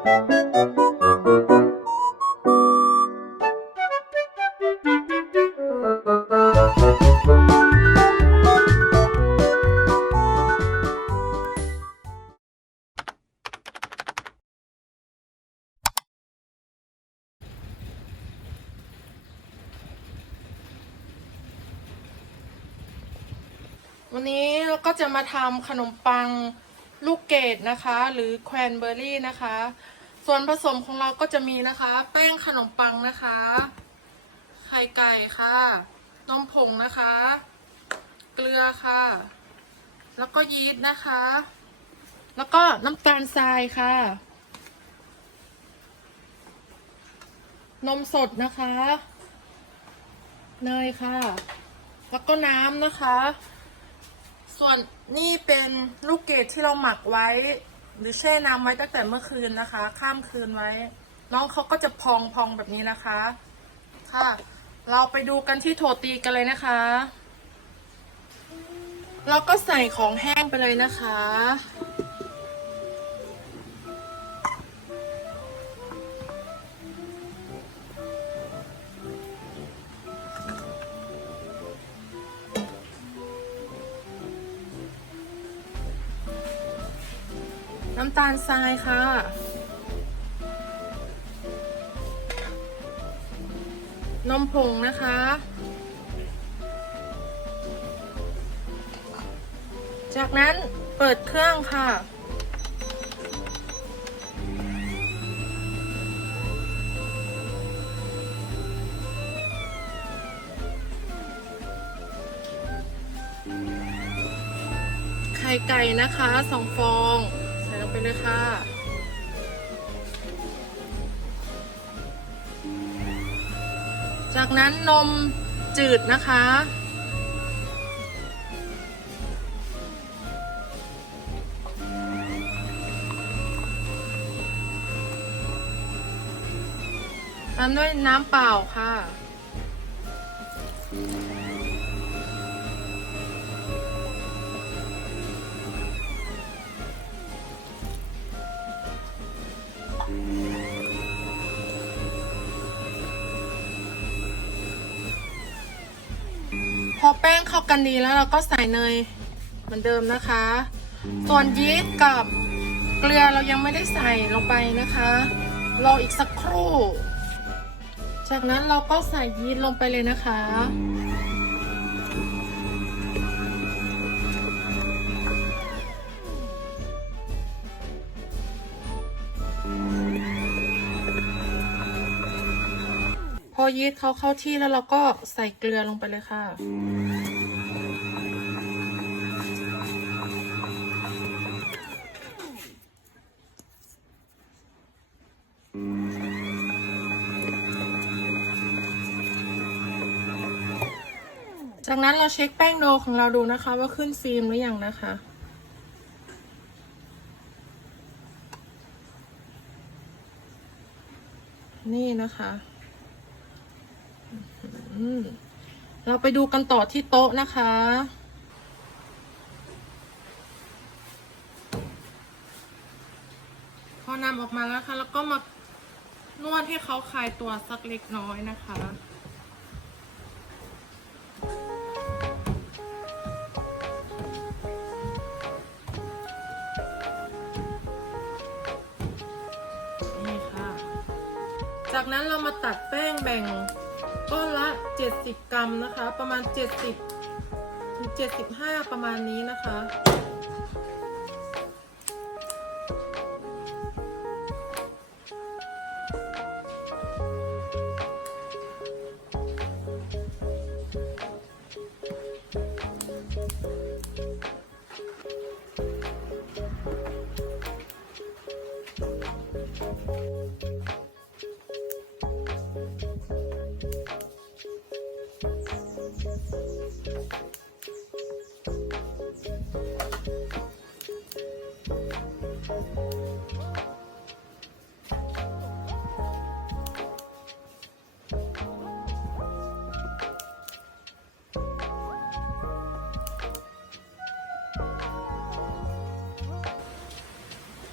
วันนี้เราก็จะมาทำขนมปังลูกเกดนะคะ หรือแควนเบอร์รี่นะคะ ส่วนผสมของเราก็จะมีนะคะ แป้งขนมปังนะคะ ไข่ไก่ค่ะ นมผงนะคะ เกลือค่ะ แล้วก็ยีสต์นะคะ แล้วก็น้ำตาลทรายค่ะ นมสดนะคะ เนยค่ะ แล้วก็น้ำนะคะ ส่วนนี่เป็นลูกเกดที่เราหมักไว้ หรือแช่น้ำไว้ตั้งแต่เมื่อคืนนะคะ ข้ามคืนไว้ น้องเขาก็จะพองพองแบบนี้นะคะ ค่ะ เราไปดูกันที่โถตีกันเลยนะคะ เราก็ใส่ของแห้งไปเลยนะคะ น้ำตาลทรายค่ะ นมผงนะคะ จากนั้นเปิดเครื่องค่ะ ไข่ไก่นะคะสองฟอง ใส่ลงไปเลยค่ะจากนั้นนมจืดนะคะ ตามด้วยน้ำเปล่าค่ะ แป้งเข้ากันดีแล้วเราก็ใส่เนยเหมือนเดิมนะคะ ส่วนยีสต์กับเกลือเรายังไม่ได้ใส่ลงไปนะคะรออีกสักครู่ จากนั้นเราก็ใส่ยีสต์ลงไปเลยนะคะ พอยีสต์เขาเข้าที่แล้วเราก็ใส่เกลือลงไปเลยค่ะ จากนั้นเราเช็คแป้งโดของเราดูนะคะ ว่าขึ้นฟิล์มหรือยังนะคะ นี่นะคะเราไปดูกันต่อที่โต๊ะนะคะพอนำออกมาแล้วค่ะ แล้วก็มานวดให้เขาคลายตัวสักเล็กน้อยนะคะ จากนั้นเรามาตัดแป้งแบ่งก้อนละ 70 กรัมนะคะ ประมาณ 70ถึง75 ประมาณนี้นะคะ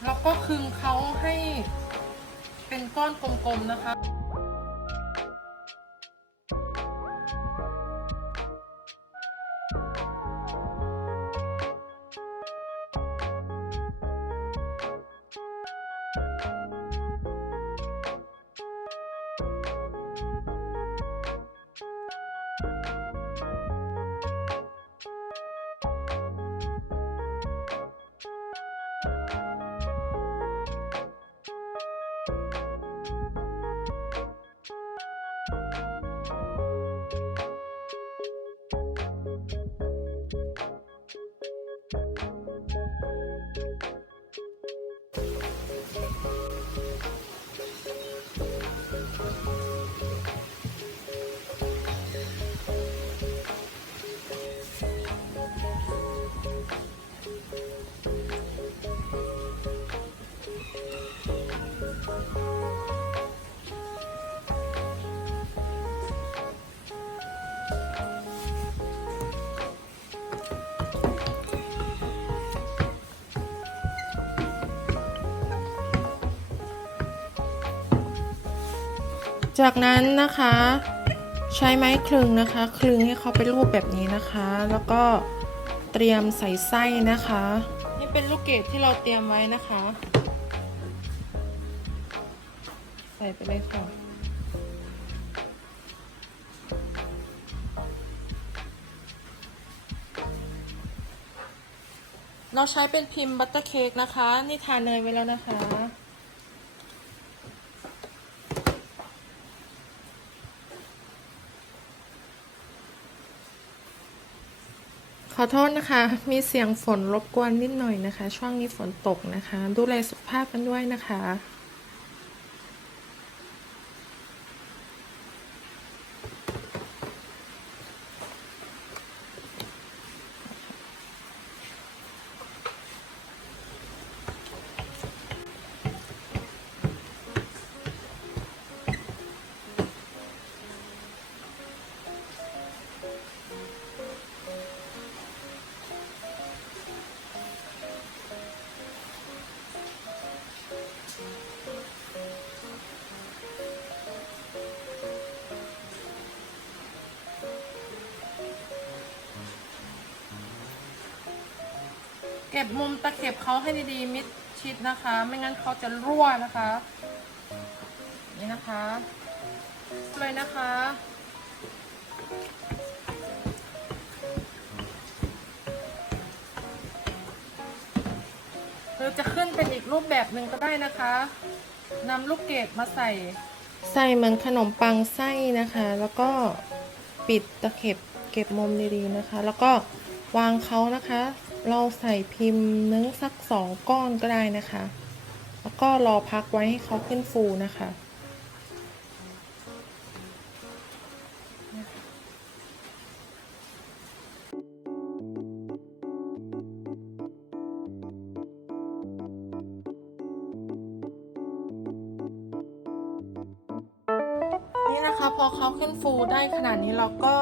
แล้วก็คึงเขาให้เป็นก้อนกลมๆนะคะ จากนั้นนะคะ ใช้ไม้คลึงนะคะ คลึงให้เขาเป็นรูปแบบนี้นะคะ แล้วก็เตรียมใส่ไส้นะคะ นี่เป็นลูกเกดที่เราเตรียมไว้นะคะ ใส่ไปเลยค่ะเราใช้เป็นพิมพ์บัตเตอร์เค้กนะคะ นี่ทาเนยไว้แล้วนะคะ ขอโทษนะคะ มีเสียงฝนรบกวนนิดหน่อยนะคะ ช่วงนี้ฝนตกนะคะ ดูแลสุขภาพกันด้วยนะคะ ก็บมุมตะเข็บเขาให้ดีๆมิดชิดนะคะ ไม่งั้นเขาจะรั่วนะคะ นี่นะคะ เลยนะคะ หรือจะขึ้นเป็นอีกรูปแบบหนึ่งก็ได้นะคะนำลูกเกดมาใส่ ใส่เหมือนขนมปังไส้นะคะ แล้วก็ปิดตะเข็บเก็บมุมดีๆนะคะ แล้วก็วางเขานะคะ เราใส่พิมพ์เนึงสักสองก้อนก็ได้นะคะ แล้วก็รอพักไว้ให้เขาขึ้นฟูนะคะ นี่นะคะพอเขาขึ้นฟูได้ขนาดนี้เราก็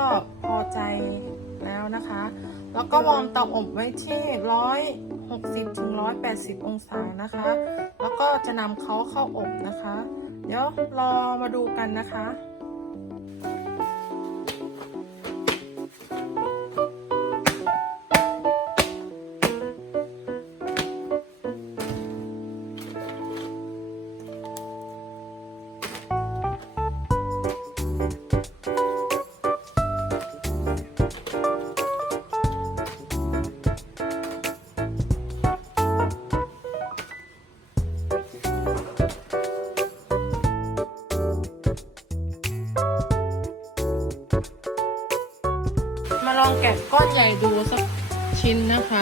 พอใจแล้วนะคะ แล้วก็วางเตาอบไว้ที่160ถึง180องศานะคะ แล้วก็จะนำเขาเข้าอบนะคะ เดี๋ยวรอมาดูกันนะคะ แกะก้อนใหญ่ดูสักชิ้นนะคะ